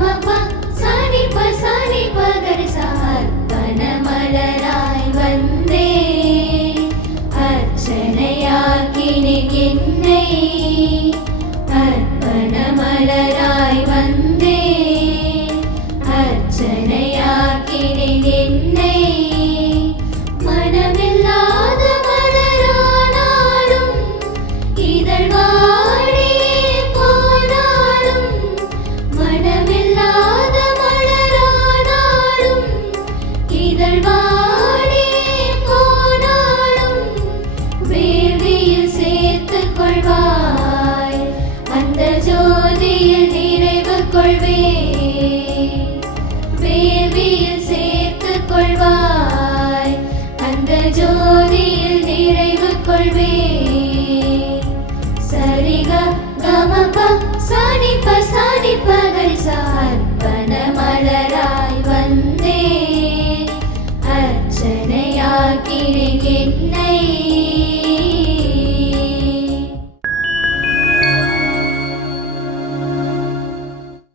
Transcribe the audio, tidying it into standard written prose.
கமப சானி ப சானி ப கரிசா அர்ப்பண மலராய் வந்தே அர்ச்சனையாக்கினேன் என்னை அர்ப்பண மலராய் வந்தே அர்ச்சனையாக்கினேன் என்னை மனமில்லாத மலரானாலும் இதழ் வாடியே போனாலும் மனமில்லாத மலரானாலும் இதழ் வாடியே போனாலும் வேள்வியில் சேர்த்துக் கொள்வாய் அந்த ஜோதியில் நிறைவு கொள்வே வேள்வியில் சேர்த்துக் கொள்வாய் அந்த ஜோதியில் நிறைவு கொள்வே சரிக கமப சானி ப கரிசா அர்ப்பண மலராய் வந்தே அர்ச்சனையாக்கினேன் என்னை